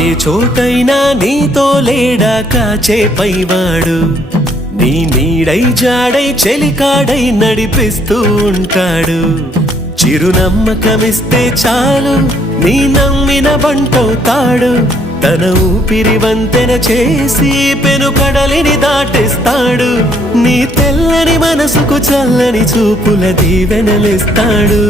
ఏ చోటైనా నీతో లేడా కాచే పైవాడు, నీ నీడై జాడై చెలికాడై నడిపిస్తూ ఉంటాడు. చిరునమ్మకమిస్తే చాలు నీ నమ్మిన బంటవుతాడు. తన ఊపిరి వంతెన చేసి పెనుకడలిని దాటిస్తాడు. నీ తెల్లని మనసుకు చల్లని చూపుల దీవెనలిస్తాడు.